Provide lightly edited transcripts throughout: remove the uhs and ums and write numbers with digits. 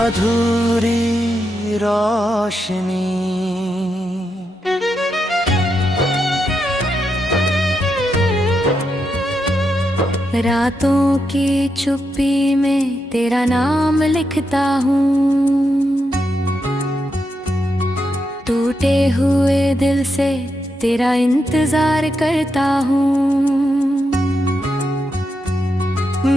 अधूरी रोशनी। रातों की चुप्पी में तेरा नाम लिखता हूँ, टूटे हुए दिल से तेरा इंतजार करता हूँ।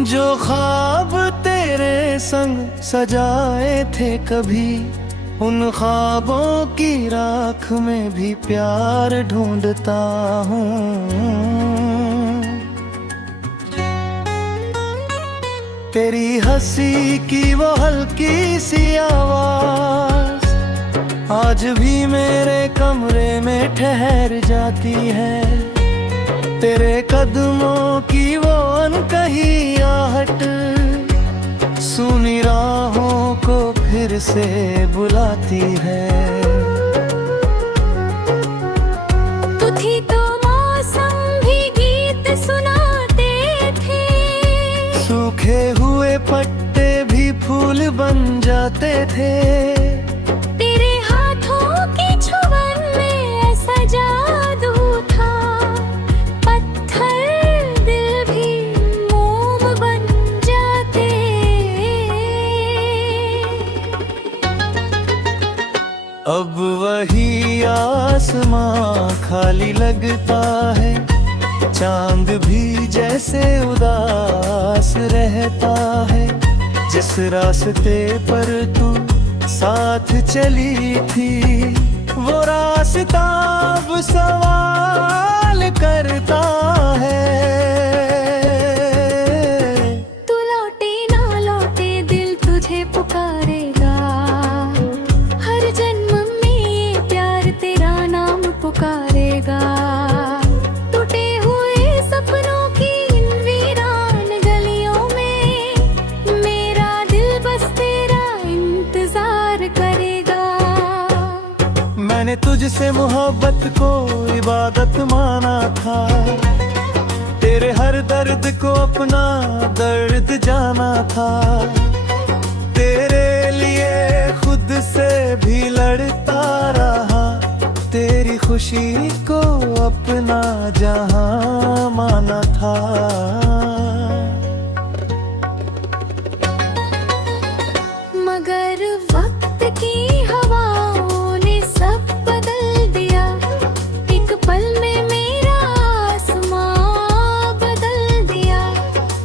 जो ख्वाब तेरे संग सजाए थे कभी, उन ख्वाबों की राख में भी प्यार ढूंढता हूँ। तेरी हंसी की वो हल्की सी आवाज आज भी मेरे कमरे में ठहर जाती है। तेरे कदमों की वो अनकही आहट सुनी राहों को फिर से बुलाती है। तू थी तो मौसम भी गीत सुनाते थे, सूखे हुए पत्ते भी फूल बन जाते थे। तेरे हाथों की छुअन में ऐसा जादू था, पत्थर दिल भी मोम बन जाते। अब वही आसमां खाली लगता है, चांद भी जैसे उदास रहता है। जिस रास्ते पर तू साथ चली थी, वो रास्ता अब सवाल करता है। तू लौटे ना लौटे दिल तुझे पुकारेगा, हर जन्म में ये प्यार तेरा नाम पुकारेगा। टूटे हुए सपनों की इन वीरान गलियों में मेरा दिल बस तेरा इंतजार करेगा। मैंने तुझसे मोहब्बत को इबादत माना था, तेरे हर दर्द को अपना दर्द जाना था। तेरे लिए खुद से भी लड़ता रहा, तेरी खुशी को अपना जहां माना था। मगर वक्त की हवाओं ने सब बदल दिया, एक पल में मेरा आसमां बदल दिया।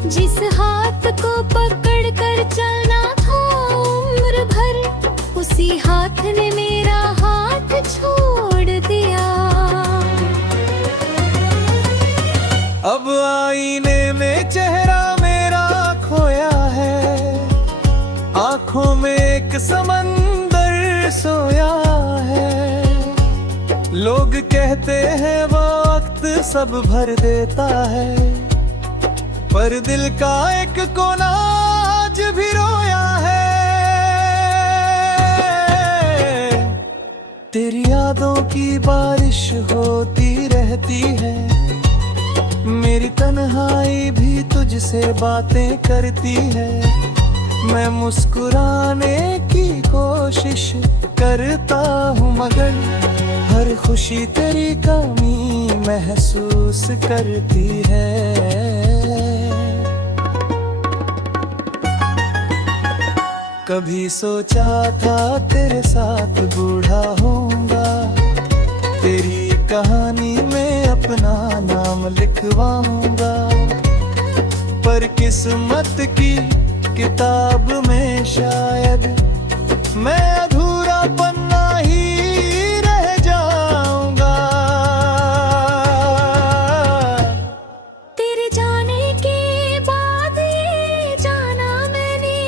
जिस हाथ को पकड़ कर चलना था उम्र भर, उसी हाथ ने मेरा हाथ छोड़ दिया। अब आईने में चेहरा मेरा खोया है, आँखों में एक समंदर सोया है। लोग कहते हैं वक्त सब भर देता है, पर दिल का एक कोना आज भी रोया है। तेरी यादों की बारिश होती रहती है, मेरी तन्हाई भी तुझसे बातें करती है। मैं मुस्कुराने की कोशिश करता हूँ, मगर हर खुशी तेरी कमी महसूस करती है। कभी सोचा था तेरे साथ बूढ़ा होऊंगा, तेरी कहानी में अपना नाम लिखवाऊंगा। पर किस्मत की किताब में शायद मैं अधूरा पन्ना ही रह जाऊंगा। तेरे जाने के बाद ये जाना मैंने,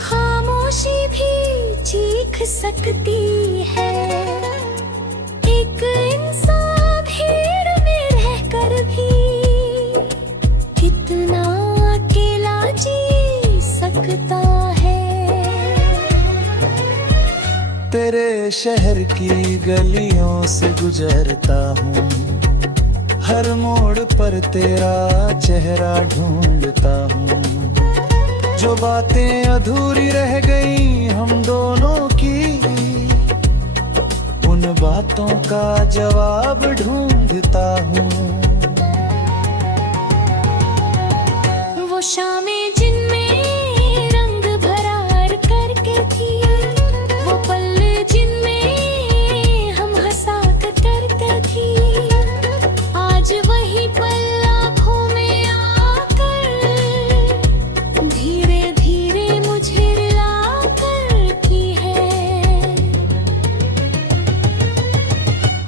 खामोशी भी चीख सकती है। एक इंसान भीड़ में रहकर भी कितना अकेला जी सकता है। तेरे शहर की गलियों से गुजरता हूँ, हर मोड़ पर तेरा चेहरा ढूंढता हूँ। जो बातें अधूरी रह गई हम दोनों की, उन बातों का जवाब ढूंढता हूँ। वो शामें जिनमें रंग भरार करके थी, वो पल जिनमें हम हंसा करते थी, आज वही पल आँखों में आकर धीरे धीरे मुझे रुला करती है।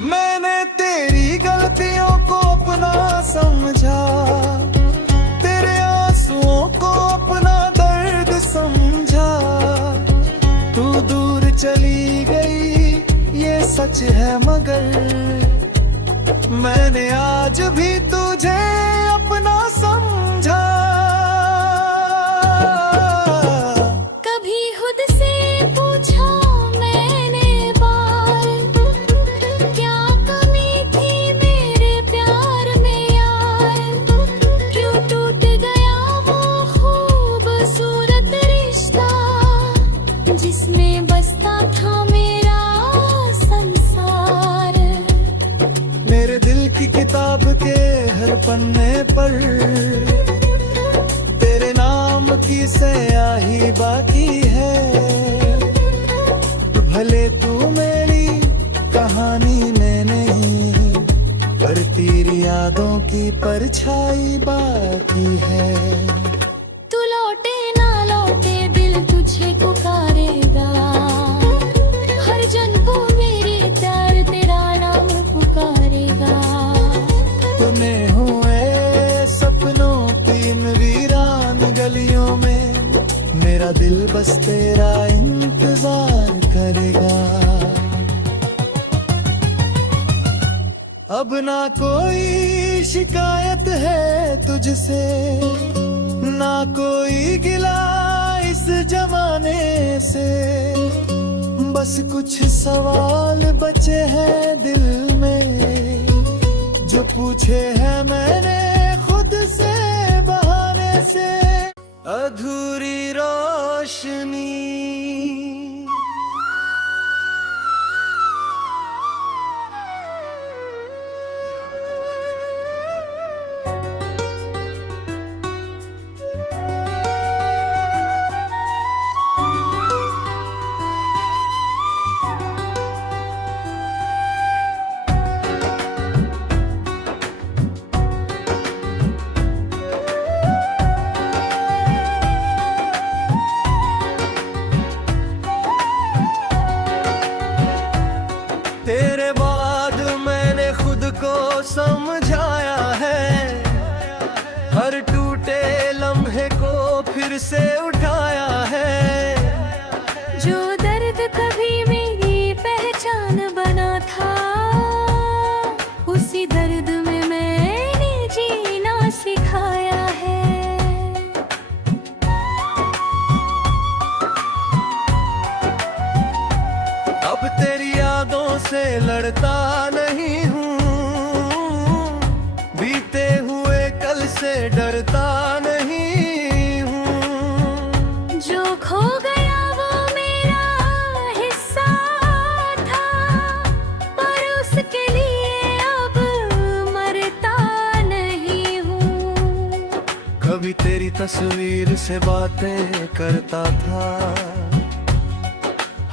मैंने तेरी गलतियों को अपना समझा, तेरे आंसुओं को अपना दर्द समझा। तू दूर चली गई ये सच है, मगर मैंने आज भी तुझे अपना समझा। कभी खुद से पूछा मैंने बार, क्या कमी थी मेरे प्यार में यार, क्यों टूट गया वो खूबसूरत रिश्ता जिसमें बसता था मेरा संसार। मेरे दिल की किताब के हर पन्ने पर तेरे नाम की स्याही बाकी है। भले तू मेरी कहानी में नहीं, पर तेरी यादों की परछाई बाकी है। तू लौटे ना लौटे दिल तुझे पुकारेगा, हर जन्म मेरे प्यार तेरा नाम पुकारेगा। तूने हुए सपनों की इन वीरान गलियों में, मेरा दिल बस तेरा इंतजार करेगा। अब ना कोई शिकायत है तुझसे, ना कोई गिला इस जमाने से, बस कुछ सवाल बचे हैं दिल में, जो पूछे हैं मैंने खुद से बहाने से। अधूरी रोशनी तेरे बाद मैंने खुद को समझाया है, हर टूटे लम्हे को फिर से उठाया है। जो दर्द कभी मेरी पहचान बना था, उसी दर्द में मैंने जीना सिखाया है। अब तेरी यादों से लड़ता नहीं हूँ, बीते हुए कल से डरता नहीं हूँ। जो खो गया वो मेरा हिस्सा था, पर उसके लिए अब मरता नहीं हूँ। कभी तेरी तस्वीर से बातें करता था,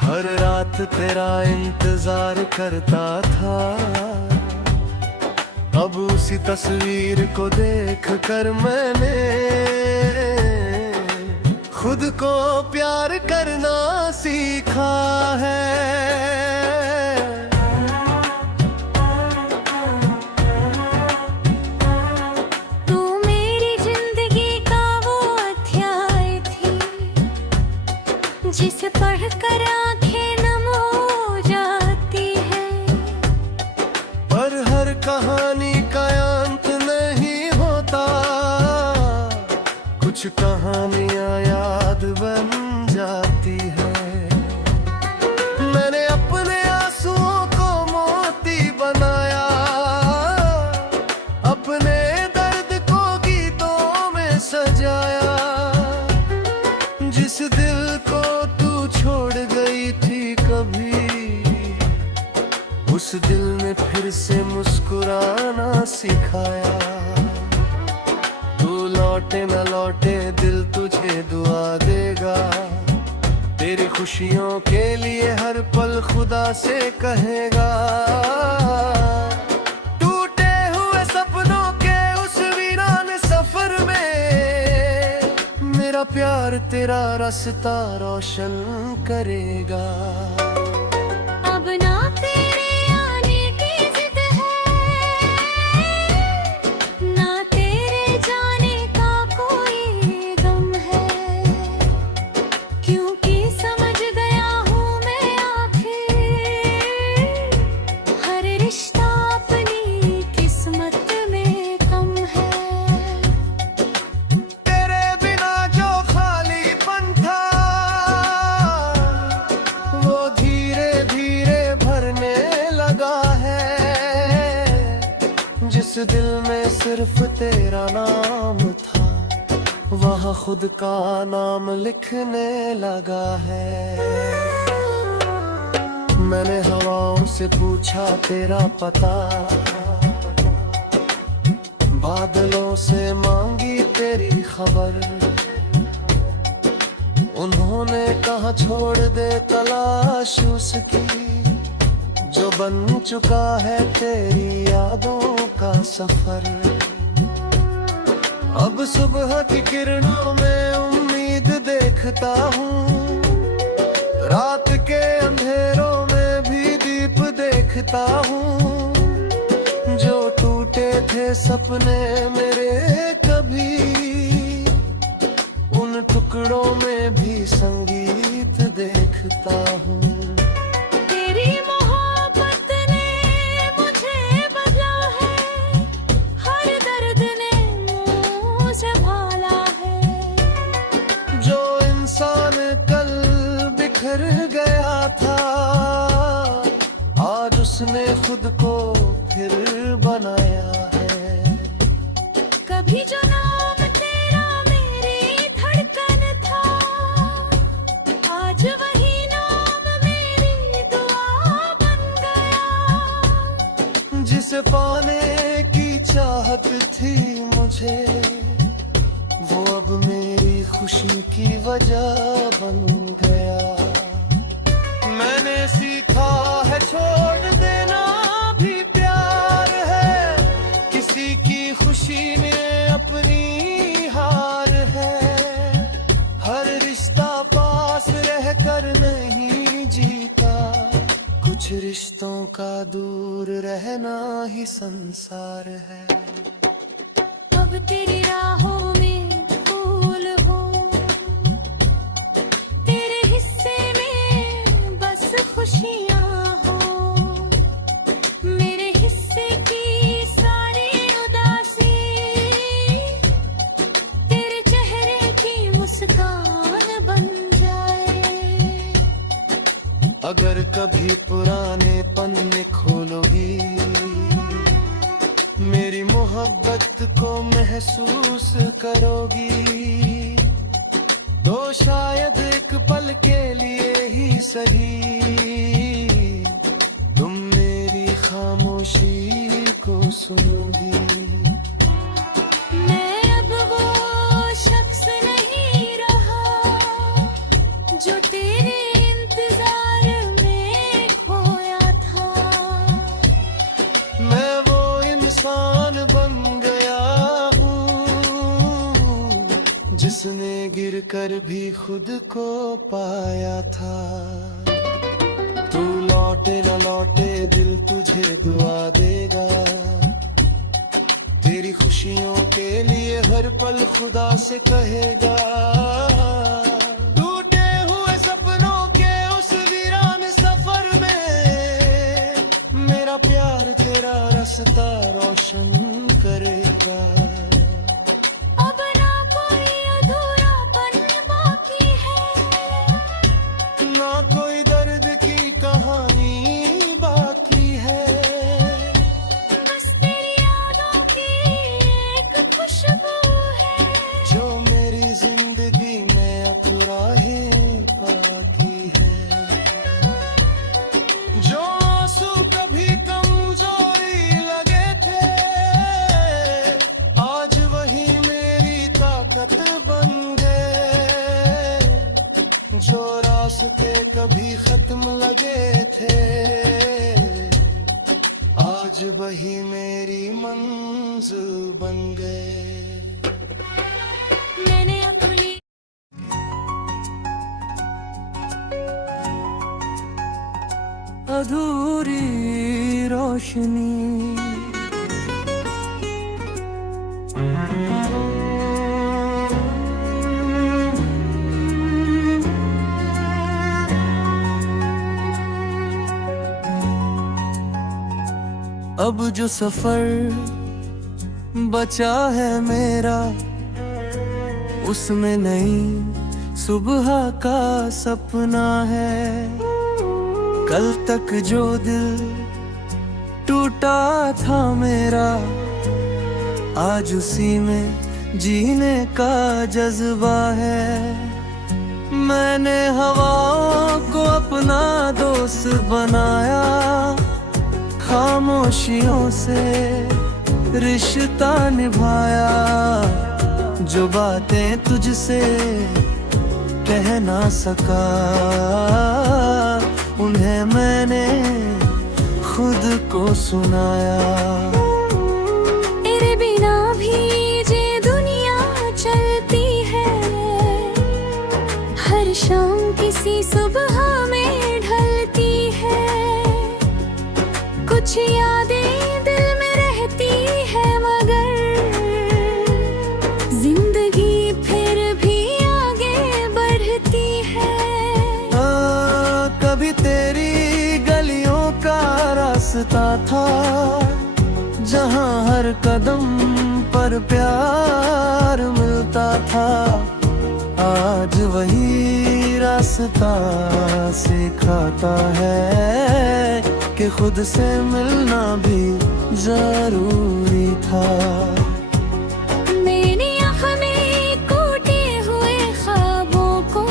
हर रात तेरा इंतजार करता था। अब उसी तस्वीर को देख कर मैंने खुद को प्यार करना सीखा है। तू मेरी जिंदगी का वो अध्याय थी, जिसे पढ़कर आंखें नम हो जाती है। पर हर कहानी का अंत नहीं होता, कुछ कहानियां याद बन जाती है। मैंने अपने आंसुओं को मोती बनाया, अपने दर्द को गीतों में सजाया। जिस दिल को तू छोड़ गई थी कभी, उस दिल ने फिर से मुस्कुराना सिखाया। तू लौटे न लौटे दिल तुझे दुआ देगा, तेरी खुशियों के लिए हर पल खुदा से कहेगा। टूटे हुए सपनों के उस वीरान सफर में मेरा प्यार तेरा रास्ता रोशन करेगा। अब ना तेरे आने की जिद है, ना तेरे जाने का कोई गम है, क्योंकि समझ गया हूँ मैं आखिर हर रिश्ता अपनी किस्मत में कम है। तेरे बिना जो खालीपन था वो धीरे धीरे भरने लगा है। जिस दिल में सिर्फ तेरा नाम था वहाँ खुद का नाम लिखने लगा है। मैंने हवाओं से पूछा तेरा पता, बादलों से मांगी तेरी खबर, उन्होंने कहा छोड़ दे तलाश उसकी जो बन चुका है तेरी यादों का सफर। अब सुबह की किरणों में उम्मीद देखता हूँ, रात के अंधेरों में भी दीप देखता हूँ। जो टूटे थे सपने मेरे कभी, उन टुकड़ों में भी संगीत देखता हूँ। तेरी मोहब्बत ने मुझे बदला है, हर दर्द ने मुझे भाला है। जो इंसान कल बिखर गया था आज उसने खुद को फिर बनाया है। कभी जो नाम तेरा मेरी धड़कन था, आज वही नाम मेरी दुआ बन गया। जिसे पाने की चाहत थी मुझे वो अब मेरी खुशी की वजह बन गया। मैंने सीखा है छोड़ देना भी प्यार है, किसी की खुशी में अपनी हार है। हर रिश्ता पास रहकर नहीं जीता, कुछ रिश्तों का दूर रहना ही संसार है। अब तेरी राहों में फूल हो, तेरे हिस्से में बस खुशियाँ हो, मेरे हिस्से की सारी उदासी तेरे चेहरे की मुस्कान बन जाए। अगर कभी पुराने पन्ने खोलोगी, मेरी मोहब्बत को महसूस करोगी, तो शायद एक पल के लिए ही सही तुम मेरी खामोशी को सुनोगी। मैं अब वो शख्स नहीं रहा जो तेरे इंतजार में खोया था। मैं वो इंसान बन गया हूँ जिसने गिर कर भी खुद को पाया था। तू लौटे न लौटे दिल तुझे दुआ देगा, तेरी खुशियों के लिए हर पल खुदा से कहेगा। टूटे हुए सपनों के उस वीरान सफर में मेरा प्यार तेरा रास्ता रोशन करेगा। अब ना कोई अधूरापन बाकी है, ना कोई दर्द की कहानी बाकी है, बस तेरी यादों की एक खुशबू है जो मेरी जिंदगी जो रास्ते कभी खत्म लगे थे, आज वही मेरी मंजिल बन गए। मैंने अपनी अधूरी रोशनी अब जो सफर बचा है मेरा, उसमें नई सुबह का सपना है। कल तक जो दिल टूटा था मेरा, आज उसी में जीने का जज्बा है। मैंने हवाओं को अपना दोस्त बनाया, खामोशियों से रिश्ता निभाया। जो बातें तुझसे कह ना सका, उन्हें मैंने खुद को सुनाया। तेरे बिना भी ये दुनिया चलती है, हर शाम किसी सुबह में ढलती है। कुछ यादें दिल में रहती है, मगर जिंदगी फिर भी आगे बढ़ती है। कभी तेरी गलियों का रास्ता था, जहां हर कदम पर प्यार मिलता था। आज वही रास्ता सिखाता है कि खुद से मिलना भी जरूरी था। मैंने अपने टूटे हुए ख्वाबों को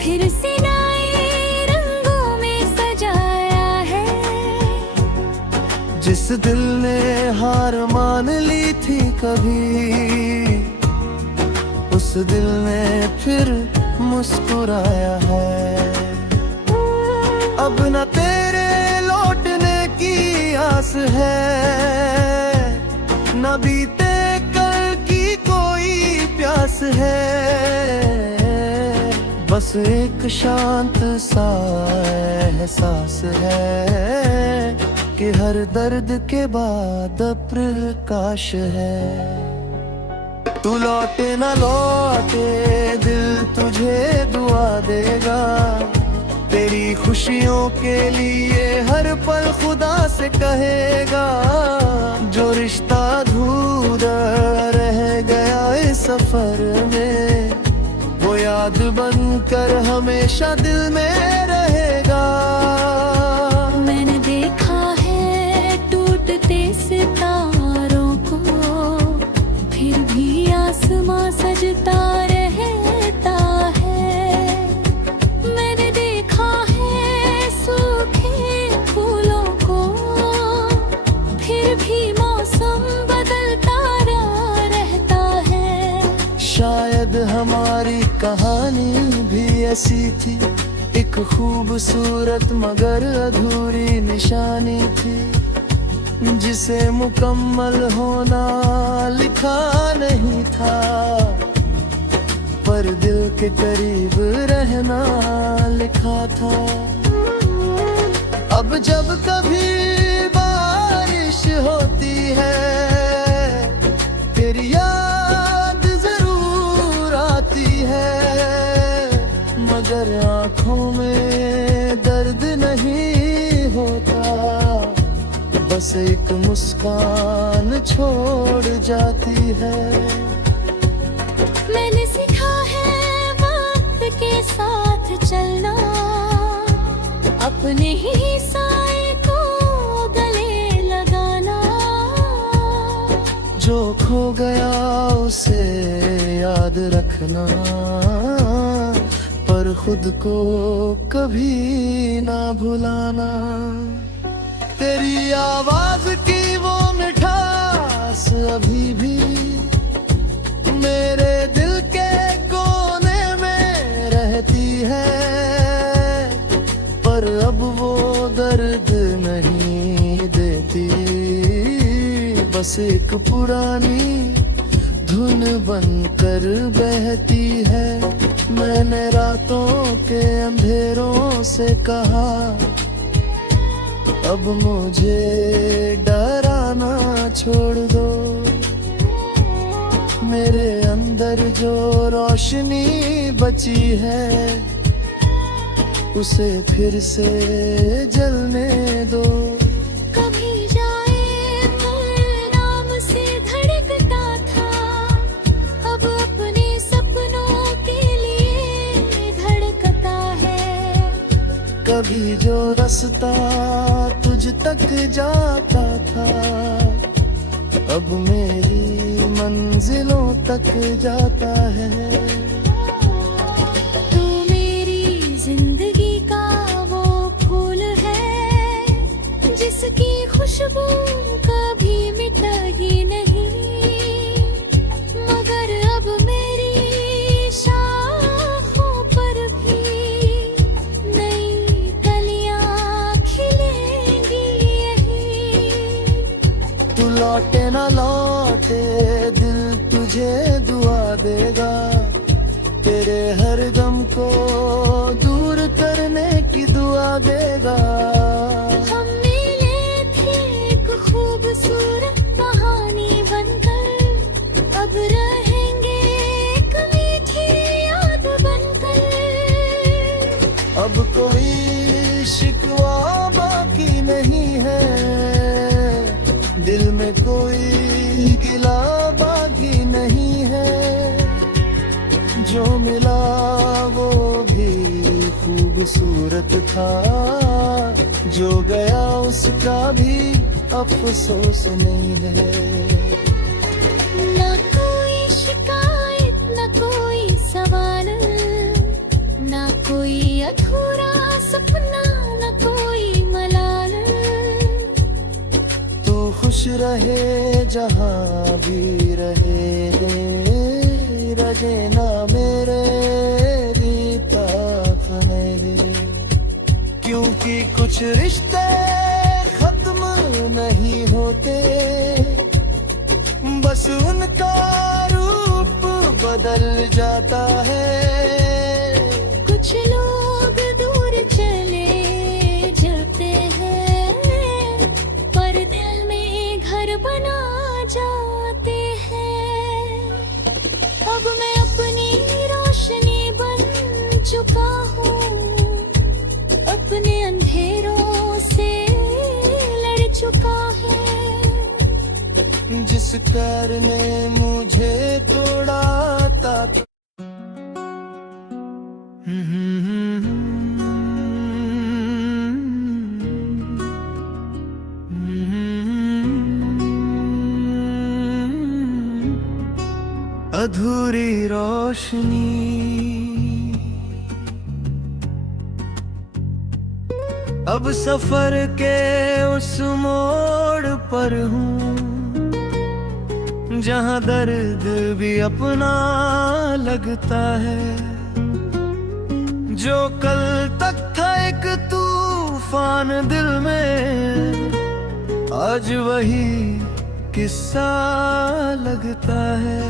फिर से नए रंगों में सजाया है। जिस दिल ने हार मान ली थी कभी, उस दिल ने फिर मुस्कुराया है। अब न तेरे लौटने की आस है, न बीते कल की कोई प्यास है। बस एक शांत सा एहसास है कि हर दर्द के बाद प्रकाश है। तू लौटे न लौटे दिल तुझे दुआ देगा, तेरी खुशियों के लिए हर पल खुदा से कहेगा। जो रिश्ता अधूरा रह गया इस सफर में, वो याद बनकर हमेशा दिल में रहेगा। मैंने देखा है टूटते सितारों को, फिर भी आसमां सजता रहता है। मैंने देखा है सूखे फूलों को, फिर भी मौसम बदलता रहता है। शायद हमारी कहानी भी ऐसी थी, एक खूबसूरत मगर अधूरी निशानी थी, जिसे मुकम्मल होना लिखा नहीं था, पर दिल के करीब रहना लिखा था। अब जब कभी बारिश होती है, तेरी याद जरूर आती है, मगर आँखों में दर्द नहीं होता। बस एक मुस्कान छोड़ जाती है। मैंने सीखा है वक्त के साथ चलना, अपने ही साए को गले लगाना। जो खो गया उसे याद रखना, पर खुद को कभी ना भुलाना। तेरी आवाज की वो मिठास अभी भी मेरे दिल के कोने में बस एक पुरानी धुन बनकर बहती है। मैंने रातों के अंधेरों से कहा, अब मुझे डराना छोड़ दो। मेरे अंदर जो रोशनी बची है उसे फिर से जलने दो। कभी जाए पर नाम से धड़कता था, अब अपने सपनों के लिए धड़कता है। कभी जो रास्ता तुझ तक जाता था, अब मेरी मंजिलों तक जाता है। तू मेरी जिंदगी का वो फूल है जिसकी खुशबू कभी मिटेगी नहीं, मगर अब मेरी शाखों पर भी नई कलियां खिलेंगी यही। तू लौटे ना लौटे दिल तुझे दुआ देगा, तेरे हर गम को दूर करने की दुआ देगा। हम मिले थे एक खूबसूरत कहानी बनकर, अब रहेंगे एक मीठी याद बनकर। अब कोई शिकवा बाकी नहीं है, दिल में कोई गिला बाकी नहीं है। जो मिला वो भी खूबसूरत था, जो गया उसका भी अफसोस नहीं है। ना कोई शिकायत, ना कोई सवाल, ना कोई अधूरा सपना, ना कोई मलाल। तू खुश रहे जहाँ भी रहे, रजे ना मेरे रीता खमेरे। क्योंकि कुछ रिश्ते खत्म नहीं होते, बस उनका रूप बदल जाता है। कुछ लोग दूर चले जाते हैं, पर दिल में घर बना जाते हैं। अब मैं अपनी रोशनी बन चुका हूँ, अपने अंधेरों से लड़ चुका है। जिस प्यार ने मुझे तोड़ा था, अधूरी रोशनी। अब सफर के उस मोड़ पर हूँ जहाँ दर्द भी अपना लगता है। जो कल तक था एक तूफान दिल में, आज वही किस्सा लगता है।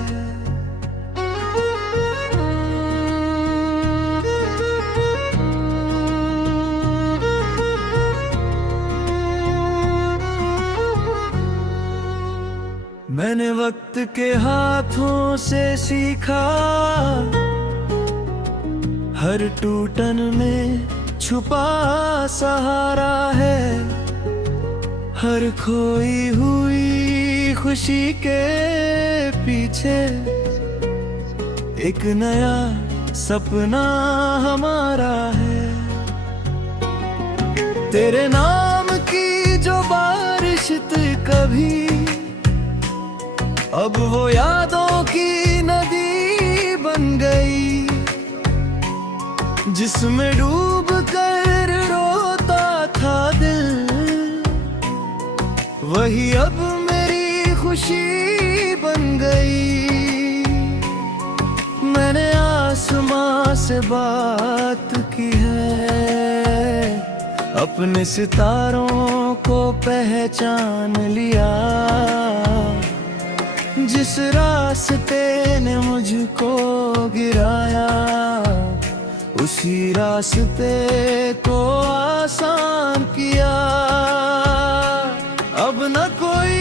मैंने वक्त के हाथों से सीखा, हर टूटन में छुपा सहारा है। हर खोई हुई खुशी के पीछे एक नया सपना हमारा है। तेरे नाम की जो बारिश थी कभी, अब वो यादों की नदी बन गई, जिसमें डूब कर रोता था दिल, वही अब मेरी खुशी बन गई। मैंने आसमां से बात की है, अपने सितारों को पहचान लिया। जिस रास्ते ने मुझको गिराया, उसी रास्ते को आसान किया। अब न कोई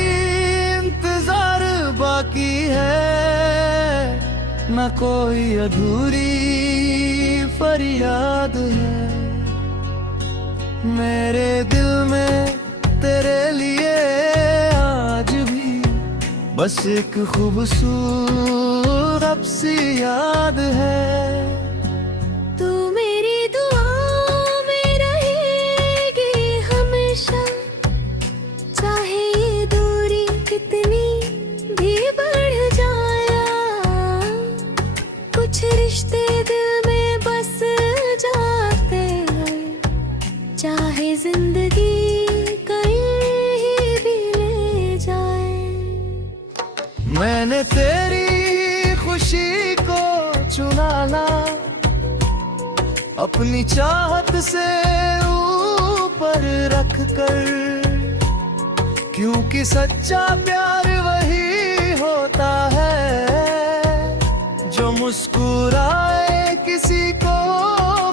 इंतजार बाकी है, न कोई अधूरी फरियाद है। मेरे दिल में तेरे लिए आज भी बस एक खूबसूरत सी याद है। तू मेरी दुआ में रहेगी हमेशा, चाहे ये दूरी कितनी भी बढ़ जाया। कुछ रिश्ते दिल में बस जाते हैं, चाहे जिंदगी कहीं भी ले जाए। मैंने तेरी खुशी को चुना ना, अपनी चाहत से ऊपर रख कर, क्योंकि सच्चा प्यार वही होता है जो मुस्कुराए किसी को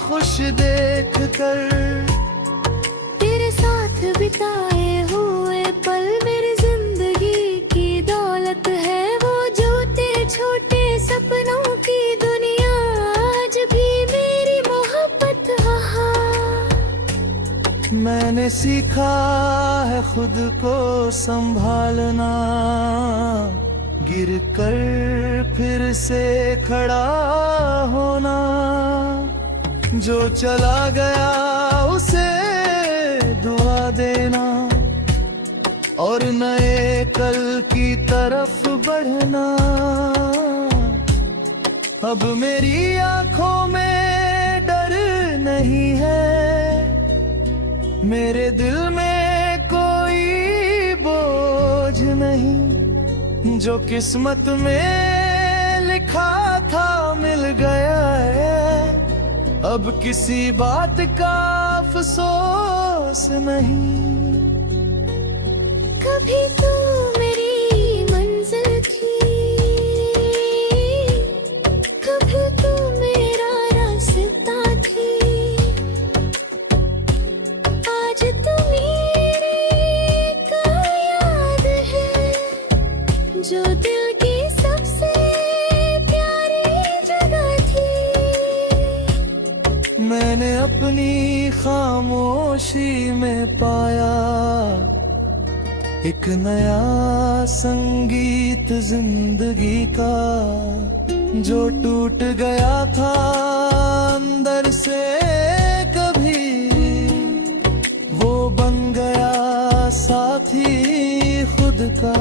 खुश देख कर। तेरे साथ बिताए हुए पल मेरी जिंदगी की दौलत है, वो जो तेरे छोटे सपनों की दुनिया आज भी मेरी मोहब्बत। मैंने सीखा है खुद को संभालना, गिर कर फिर से खड़ा होना। जो चला गया उसे दुआ देना, और नए कल की तरफ बढ़ना। अब मेरी आंखों में डर नहीं है, मेरे दिल में कोई बोझ नहीं। जो किस्मत में लिखा था मिल गया है, अब किसी बात का अफसोस नहीं। कभी तू मेरी मंजिल थी, कभी तू मेरा रास्ता थी। आज तू मेरी एक याद है, जो दिल की सबसे प्यारी जगह थी। मैंने अपनी खामोशी में पाया एक नया संगीत जिंदगी का, जो टूट गया था अंदर से कभी, वो बन गया साथी खुद का।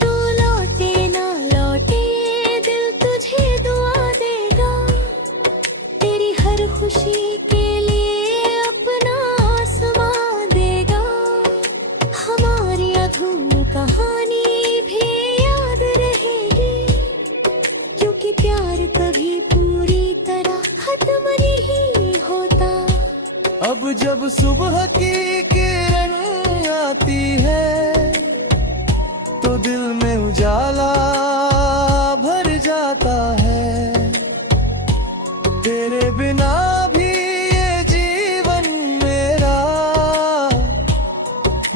तू लौटे ना लौटे दिल तुझे दुआ देगा, तेरी हर खुशी के लिए अपना आसमां देगा। हमारी अधूरी कहानी भी याद रहेगी, क्योंकि प्यार कभी पूरी तरह खत्म नहीं होता। अब जब सुबह की किरण आती है, तो दिल में उजाला भर जाता है। तेरे बिना भी ये जीवन मेरा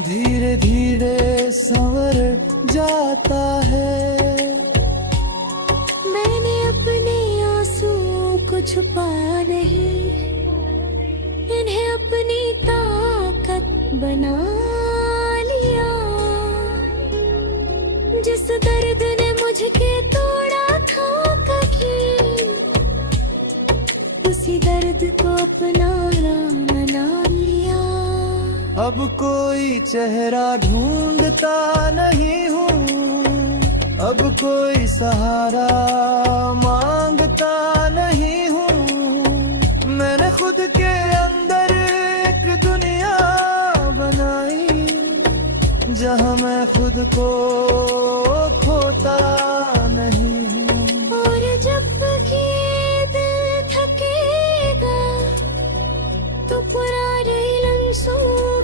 धीरे धीरे संवर जाता है। मैंने अपने आंसू को छुपा नहीं, इन्हें अपनी ताकत बना लिया। जिस दर्द ने मुझके तोड़ा था कभी, उसी दर्द को अपना बना लिया। अब कोई चेहरा ढूंढता नहीं हूँ, अब कोई सहारा मांगता नहीं हूँ। मैंने खुद के अंदर एक दुनिया बनाई, जहाँ मैं खुद को खोता नहीं हूँ। और जब भी दिल थकेगा, तो पुराने लम्हों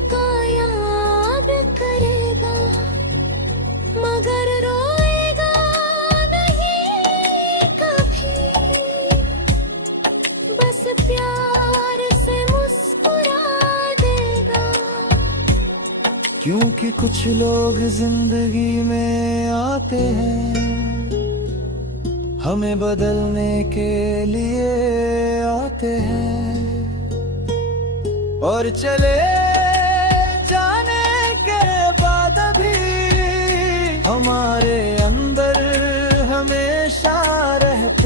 क्योंकि कुछ लोग जिंदगी में आते हैं हमें बदलने के लिए आते हैं, और चले जाने के बाद भी हमारे अंदर हमेशा रहते